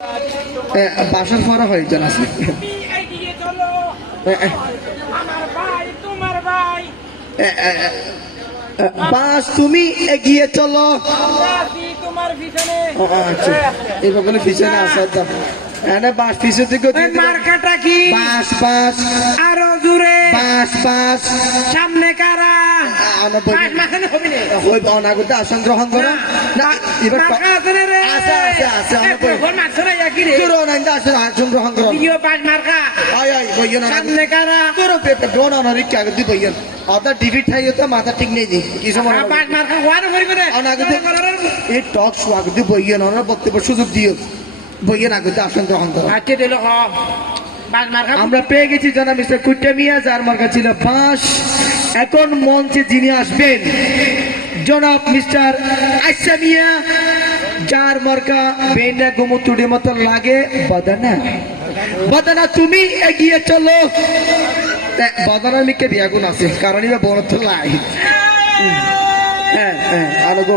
এ, বাসার ফরা হয় এ, বাস তুমি এগিয়ে চলো। তোমার পিছনে। আচ্ছা। এবার পিছনে আসা এনে বাস পিছন থেকে মার্কাটা কি? বাস বাস আরও জোরে। বাস বাস সামনে কারা? অনাগত আসন গ্রহণ এবার আছে আছে, আছে, আসন গ্রহণ সামনে তোর ডোন কাগজ মাথা ঠিক নেই না। অনাগত এই টক সোয়াগ দি অনার বক্তব্য সুযোগ দিও। বইয়েন আগতে আসন গ্রহণ করো আজকে দিল মার্কা আমরা পেয়ে গেছি জানা মিস্টার কুট্টা মিয়া যার মার্কা ছিল বাঁশ এখন মঞ্চে যিনি আসবেন জনাব মিস্টার আইসা মিয়া যার মার্কা বেনা গোমতুড়ির মতো লাগে। বদানা। বদানা তুমি এগিয়ে চলো। বদানার মিকে বিয়াগুন আছে কারণ এবার বড় তো লাই হ্যাঁ হ্যাঁ আলো গো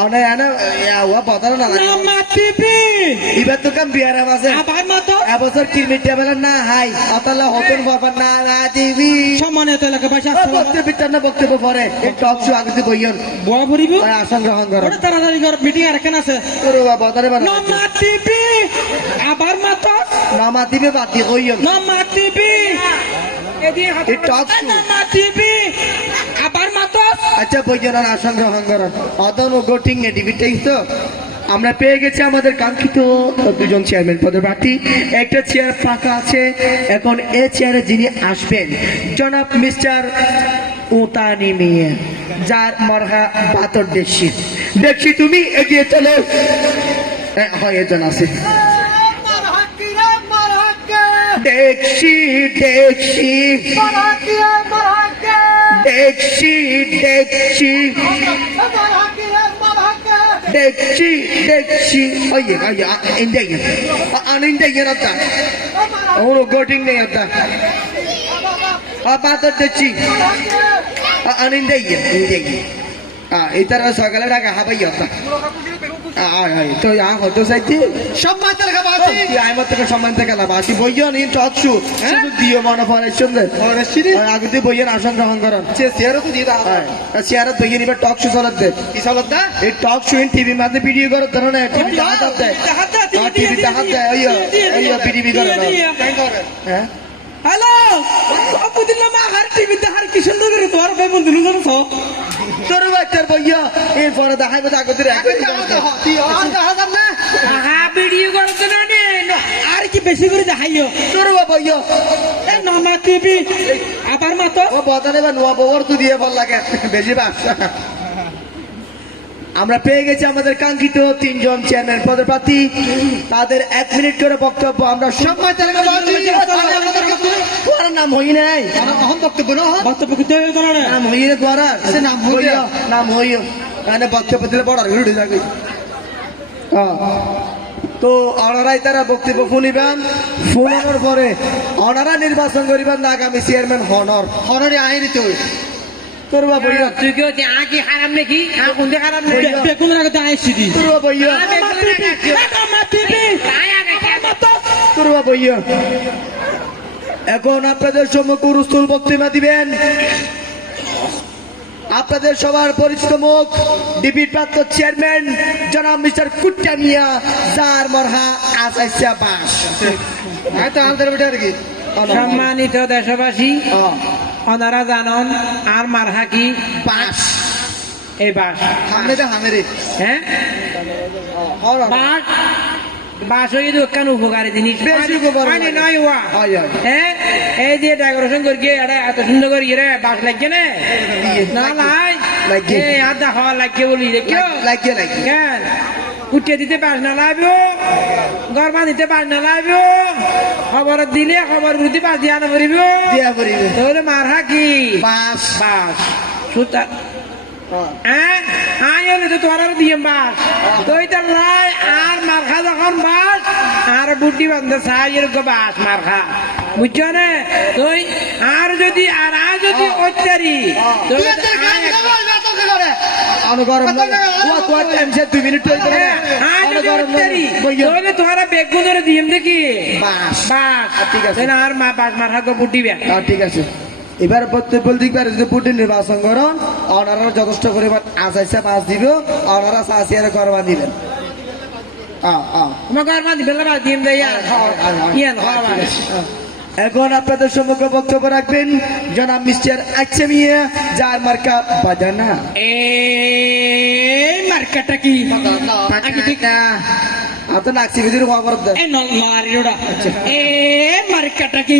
ಅವನ ಏನ ಯಾವ ಬದಲ নামা টিভি ಇವತ್ತು ಕಮ್ ಬಿಯಾರ ಮಾಸೆ আবার মতো এবছর কিরমিটিয়া বেলা না হাই অতলা হতন বাবা না না দিবি সমানে তো এলাকা ভাষা বক্তব্য বিতান্ন বক্তব্য পরে এই টক শো আগে বইয়ন বয়া ভরিব আর আসন গ্রহণ কর ওটা তাড়াতাড়ি কর মিটিং আর কেন আছে তোর বাবা বদলে বানা নামা টিভি আবার মতো নামা দিবে বাতি কইয়ন নামা টিভি এই টক শো নামা টিভি আবার মতো আচ্ছা বইয়ন আর আসন গ্রহণ অদন গোটিং এ ডিবিটাই তো আমরা পেয়ে গেছি আমাদের কাঙ্ক্ষিত দুজন চেয়ারম্যান পদের প্রার্থী একটা চেয়ার ফাঁকা আছে। এখন এ চেয়ারে যিনি আসবেন, জনাব মিস্টার উতানি মিয়া, যার মরহা বাতর দেখছি দেখছি তুমি, এগিয়ে চলো। হয় এজন আছে। দেখছি দেখছি। डेक्ची डेक्ची डेक्ची डेक्ची अये अये इंडिया ये आने इंडिया ये रहता और गोटिंग नहीं आता आप आता डेक्ची आने इंडिया ये इंडिया ये आ इधर सागला डाका हाँ भाई आता তো আ হতো সাইতে। সম্মান থেকে বাসি আই মত থেকে সম্মান থেকে না বাসি বইয়ন ইন টকশু শুধু দিও মনে পড়ে শুনলে? পড়ে সিরি আগে দিয়ে বইয়ন আসন গ্রহণ করন। সে শেয়ারও তো দিয়ে দাও। শেয়ারও তো ইনি টক শু চলত দে। কি চলত দা? এই টক শু ইন টিভি মাঝে ভিডিও করো ধরো না টিভি দেখাত দে টিভি দেখাত দে ওইও ওইও বিডিবি করো হ্যাঁ? হ্যালো অপুদিল্লা মা হার টিভি দেখার কি সুন্দর করে তোমার ভাই বন্ধু লুজন তো তোর বাচ্চার বইয়া এই পরে। দেখাই মতো আগে দিয়ে হা ভিডিও করতে না নে আর কি বেশি করে দেখাইও? তোর বইয়া। এই নামা টিভি। আবার মাতো ও বদলে বা নোয়া বউর তো দিয়ে বল লাগে বেশি ব্যবসা আমরা পেয়ে গেছি আমাদের কাঙ্ক্ষিত তিনজন চেয়ারম্যান পদের প্রার্থী তাদের এক মিনিট করে বক্তব্য আমরা নাম হই নাই অহম বক্তব্য না বক্তব্য নাম হই না দ্বারা। সে নাম হইও নাম হইও মানে বক্তব্য দিলে বড় যাবে। হ্যাঁ। তো ওনারাই তারা বক্তব্য শুনিবেন। শুনানোর পরে ওনারা নির্বাচন করিবেন না আগামী চেয়ারম্যান হনর। হনরে আইনি তো। বইয়া। তুই কি হচ্ছে খারাপ নাকি? কোনটা খারাপ নাকি? আগে দি? বইয়া। বইয়া। এখন আপনাদের সম্মুখ বক্তৃতা দিবেন। আপনাদের সবার পরিচিত মুখ ডিবির প্রাপ্ত চেয়ারম্যান জনাব মিস্টার কুট্টা মিয়া যার মরহা আসাইসা বাস। কি? সম্মানিত দেশবাসী ওনারা জানন আর মারহা কি? এই হ্যাঁ? হয়ে দোকান উপকারী জিনিস বেশি। নয় ওয়া। হয়, হয়। হ্যাঁ? এই যে ডেকোরেশন করি এটা এত সুন্দর করি রে বাস লাগছে না? না লাই লাগে। এই আদা হওয়া লাগছে বলি দেখিও? লাগিয়ে লাগিয়ে কেন? কুটিয়ে দিতে পাস না লাইবিও গরমা দিতে পাস না লাইবিও খবর দিলে খবর বুঝতে পাস দিয়া না করিব। দিয়া তাহলে মারহা কি? বাস। বাস। সুতা হ্যাঁ। আর মারখা যখন বাস আর বুদ্ধি বাস মার খা। বুঝছ না? তুই আর যদি আর আর যদি অত্যারি তুই এত কাজ করো, এত কি করে? আনো গরম। ওয়া, তোর টাইম সে দুই মিনিট হয়ে গেল। আর যদি গরম। তাহলে তোরা বেগুন ধরে দিম দেখি? বাস। বাস। ঠিক আছে। তাহলে আর মা বাস মার খা বুদ্ধি বে আহ, ঠিক আছে। এবার প্রত্যেক দিকবার যদি পুটিন নির্বাচন করুন ওনারা যথেষ্ট পরিমাণ আসাইসা পাস দিব। ওনারা সাসিয়ারে করবা দিবেন। আহ, আহ। তোমার ঘর মা এখন আপনাদের সম্মুখে বক্তব্য রাখবেন জনাব মিস্টার আচ্ছা মিয়া যার মার্কা বাজানা মার্কাটা কি? মারিওড়া। এ মার্কাটা কি?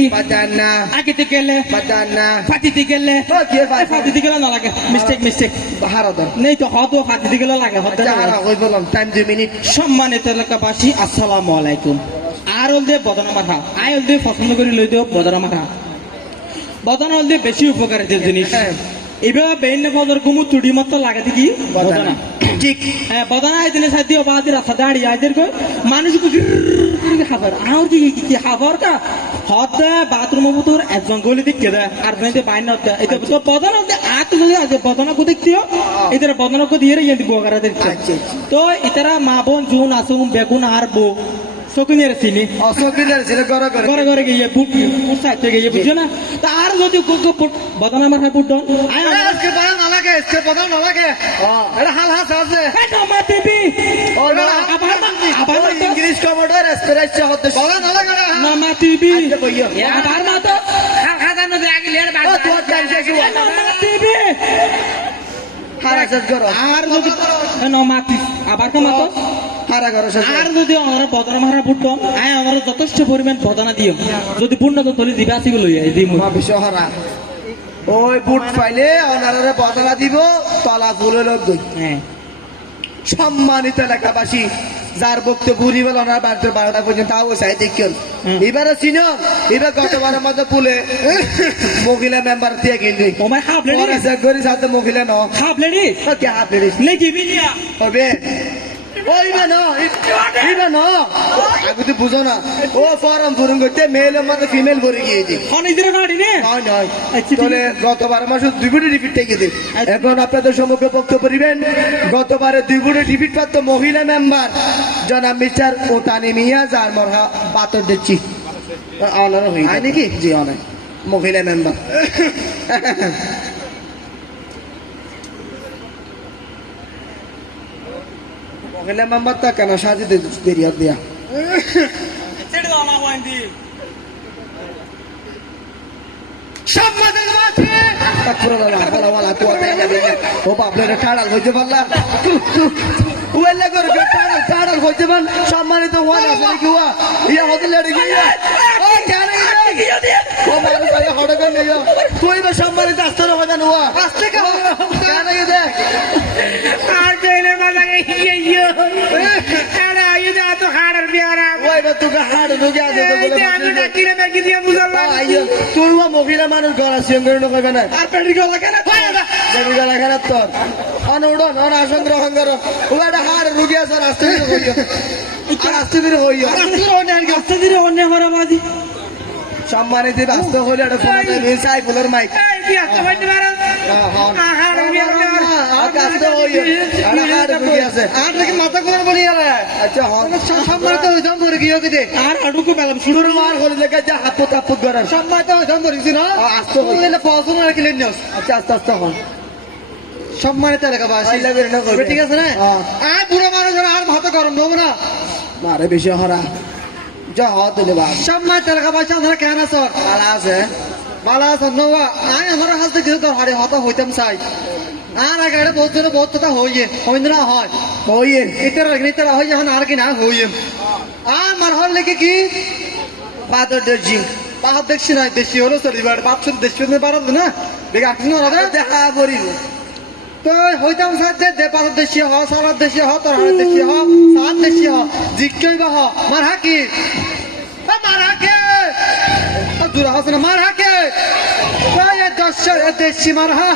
নেই তো হতো লাগে হতে আচ্ছা সম্মানিত এলাকাবাসী আসসালামু আলাইকুম। আর হল দিয়ে বদনা মাথা আই হল দিয়ে পছন্দ করে লই দিও বদনা মাথা। বদনা হল দিয়ে বেশি উপকারিত জিনিস। এবার বেইন ফজর গুমু তুড়ি মতো লাগে কি বদনা। ঠিক। হ্যাঁ বদনা আইদিনে সাথে বাদি রাস্তা দাঁড়িয়ে আইদের কই মানুষ খাবার আর কি কি খাবার কা। হদ বাথরুম ভিতর একজন গলি দিকে দে আর নইতে বাইন নতে এটা তো বদনা দে আত যদি আছে বদনা কো দেখতিও এদের বদনা কো দিয়ে রে দেখতে আচ্ছা, তো ইতারা মা বোন জুন আসুন বেগুন আর বো। শকুনের চিনি অসকিলের ছেলে গড় করে। ঘরে ঘরে গিয়ে বুট বুট সাইতে গিয়ে বুঝছ না? তা আর যদি কোকো পুট বদনা মাথা পুট দন আয় আরে আজকে বানা না লাগে আজকে বানা না লাগে। এটা হাল হাস আছে। এটা মা দেবি ও না আবার আবার ইংলিশ কমোডর এসপেরাইছ হতে বানা না লাগে না। মা দেবি আবার মা তো। খাদা নদী আগে বাস ও তোর টাইম শেষ মা দেবি আর যদি আবার কা মা তো হারা করো শেষ আর যদি আমরা বদনা মারা বুট দন আয় আমরা যথেষ্ট পরিমাণ বদনা দিও। যদি পূর্ণ তো তলি দিবা আসিব লই আই দিমু। মা বিশ্ব ওই বুট পাইলে দিব তলা ফুলে লোক দই হ্যাঁ। সম্মানিত এলাকাবাসী যার বক্তব্য উনি বলে ওনার বাড়িতে বারোটা পর্যন্ত তাও চাই দেখুন। এবারে চিনো এবার গতবারের মধ্যে পুলে মহিলা মেম্বার দিয়ে হাফ লেডি করি সাথে মহিলা ন। হাফ লেডি হবে। আচ্ছা, গতবার মাসে দুই বুটি রিপিট থেকে দিন এখন আপনাদের সম্মুখে বক্তব্য দিবেন গতবারে দুই বুটি রিপিট প্রাপ্ত মহিলা মেম্বার জনাব মিস্টার ওতানি মিয়া যার মরহা বাতর দিচ্ছি। অনার হই নাকি? জি অনার মহিলা মেম্বার মহিলা মেম্বার তা কেন সাজি দেরি হাত দিয়া ছেড়ে দাও না ওয়ান্দি সম্মানের মাঝে তাকপুরা লালা বলা বলা তো তাই না বিনা ও বাপরে রে টাড়াল হইতে পারলা ওয়েলে করে গে টাড়াল টাড়াল হইতে পার সম্মানিত হওয়া না বলে কি হওয়া ইয়া হতে কেন তুই বা সম্মানিত আস্তে না হওয়া নোয়া আস্তে কেন দেখ আর জেলে মালা ইয়ে ইয়ে আরে আয়ু দা তো হাড়ার বিয়ারা ওই বা তুকে হাড় ঢুকে আছে তো বলে আমি ডাকিলে মেকি দিয়ে বুঝালাম আইয়ো তুই ও মহিলা মানুষ গলা সিং করে নকবে না আর পেড়ি গলা কেন দেবী গলা খেলা তোর অন উড়ন অন আসন গ্রহণ করো ও একটা হাড় রুগী আছে রাস্তা দিয়ে আর আস্তে ধীরে হইও আস্তে অন্য হরা বাজি সম্মানিত ব্যস্ত হলে একটা ফোন দিয়ে সাই মাইক সম্মানিত এলাকাবাসী ঠিক আছে না? হ্যাঁ। আর বুড়ো মানুষ আর মাথা গরম দেবো না। মারে বেশি হরা। হত দিলে বাস সম্মানিত এলাকাবাসী আপনারা কেন আছো? ভালো আছে। ভালো আছো আমার হাত থেকে তো হাড়ে হতা হইতাম চাই। আর আগে এটা বহুত জন বহুত কথা হইয়ে হইন না হয়। হইয়ে। ইতর ইতর হই যখন আর কি না হইয়ে। আর মার লেগে কি? পাথর দর্জি বাপ দেখছি না দেশি হলো চলিবার বাপ শুধু দেশি হতে না। দেখে পড়িব তো হইতাম সাথে দে পাথর দেশি হ সালাদ দেশি হ তোর হাড়ে দেশি হ সাত দেশি হ জিজ্ঞই বা হ মার হাকি। মার হাকে। দূর হাস না মার হাকে। এ দশ মার হা।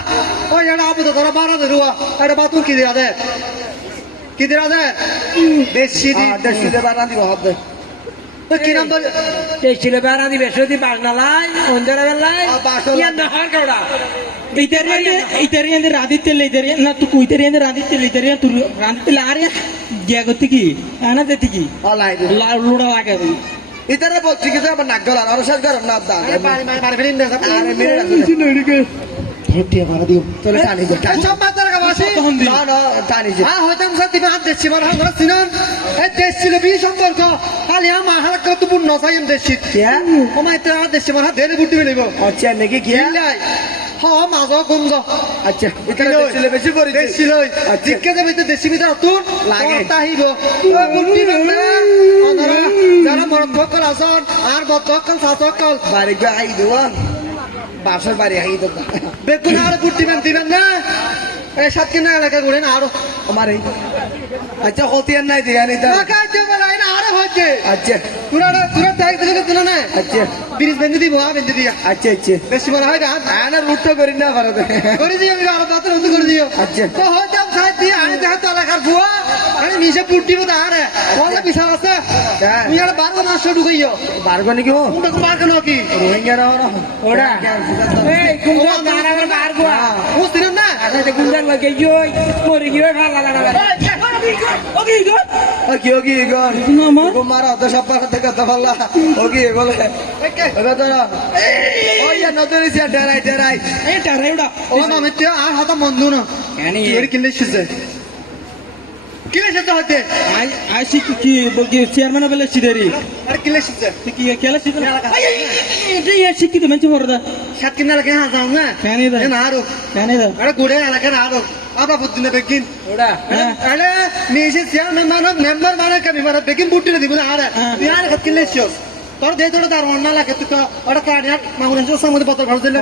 ওই এটা আবুদ ধরা মারা দে রুয়া এটা বাতুর কি দিয়া দে? কি দিয়া দে? দেশি দেশি দে বানা দিব হবে কি নাম বলে টেস্টিলে বেড়া দিবে সত্যি বাস না লাই অঞ্জরা বেলাই ಆ, ಬಾರ್ಸಲ- ইয়ান না হর কাউডা ಇತರಿಯಂದ್ರೆ ಇತರಿಯಂದ್ರೆ ರಾದಿತ್ತಿಲ್ಲ ಇತರಿ ನಾ ತು ಇತರಿಯಂದ್ರೆ ರಾದಿತ್ತಿಲ್ಲ ಇತರಿಯ ತು ರಾದಿತ್ತಿಲ್ಲ ಆರ್ಯ ಗ್ಯಾಗೊತ್ತಿಗಿ ಆನದತ್ತಿಗಿ ಅಲ್ಲ ಇದು ಲೂಡ ಆಗದು ইতারে বলছি আমার আর আরে টানি দে হ্যাঁ বি সম্পর্ক। খালি আমার হাত কত পূর্ণ সাইম দেশি কে? ও মাই তো হাত দেশি মারা দেলে বুটি বেলিব আচ্ছা নাকি কি? কিলাই হ মাজ গুমজ আচ্ছা ছিল বেশি করে দেশি লই জিকে যাবে তো দেশি ভিতর তুন লাগে। তাহিব বুটি বেলে অনরা যারা মরদ সকল আসন আর বদ সকল শাসকল বাড়ি গো আই দেওয়া বাসার বাড়ি আই তো বেগুন আরও বুটি বেন দিবেন না? এই সাত কিনা এলাকা ঘুরে না আরও। আমার এই আচ্ছা হতিয়ার নাই দিয়া নি বেলা না আরও হচ্ছে। আচ্ছা। তোরা তোরা তাই দিলে দিল না। আচ্ছা। ব্রিজ বেঁধে দিব আ বেঁধে দিয়া। আচ্ছা আচ্ছা। বেশি মনে হয় না। আনা রুটটা করি না ভারতে। করে দিও আমি আরও পাত্র করে দিও। আচ্ছা। তো চাই দিয়ে আনি দেখে তালাকার বুয়া আমি নিজে পুটিব তাহারে বলে পিছা আছে। তুমি আর বারো মাস ঢুকাইও বারো নাকি ও? তোমাকে বার কেন কি? রোহিঙ্গা রাও না ওটা এই কুমড়া তার আবার বার বুয়া ও সিরাম না? আরে কুমড়া লাগে জয় মরে গিয়ে ভালো লাগা ওগি গো? ওগি ওগি গো? মামা গো? মারা তো সব পাড়া না। Yani erkinleşirse. Kileşirse hadi. Ay Ayşe ki bu chairman'a böyle şideri. Erkinleşirse. Ki kileşirse. Ay ay ay şikki de orada. Şatkin alaka ha zaman. Yani da. Ne aro. Yani da. Ara gure alaka aro. Abla bu dinle bekin. Oda. Ala neyse chairman manak member manak kami manak bekin butine dibuna ara. Yani katkileşiyor. তোর দে তোর দার মন না লাগে তুই তো ওটা কাড়িয়া মাগুরের সঙ্গে পত্র ঘর দিলে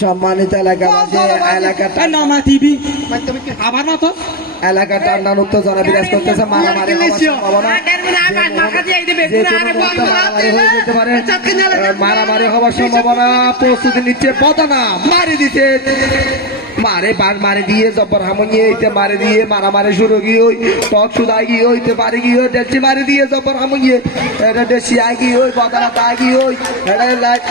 সম্মানিত এলাকাবাসী এলাকাটা আবার মতো এলাকা টান্ডান উত্তেজনা বিরাজ করতেছে মারামারি মারামারি হওয়ার সম্ভাবনা প্রস্তুতি নিচ্ছে পদানা মারি দিতে মারে বাঘ মারে দিয়ে, জব্বর হামনিয়ে হইতে মারে দিয়ে, মারামারি শুরু গিয়ে ওই টক সুদাই গিয়ে হইতে পারে গিয়ে ওই ডেসি মারি দিয়ে জব্বর হামনিয়ে এটা ডেসি আই গিয়ে ওই বদনা তা গিয়ে ওই এটা লাইট।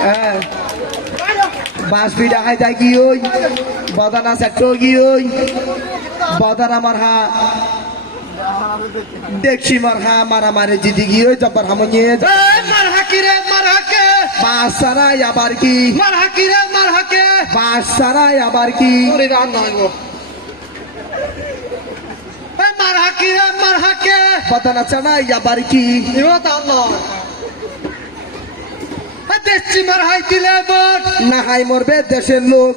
হ্যাঁ। বাস পিঠা খাই যাই কি ওই বদানা সেক্ট কি ওই বদানা মার হা দেখছি মার হা মারা মারে জিদি গিয়ে ওই জব্বার মার মার হাকে বাস আবার কি? মার হাকি রে মার হাকে বাস সারাই আবার কি? ওরে রান নয় গো। এই মার হাকি রে মার হাকে বদানা চানাই আবার কি? ইও তান নয় এই দেশি মার হাই দিলে বট। না হাই মরবে দেশের লোক।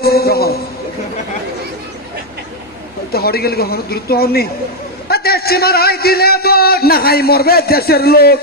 তো হড়ি গেলে হর দ্রুত হননি দেশি মার হাই দিলে বট। না হাই মরবে দেশের লোক।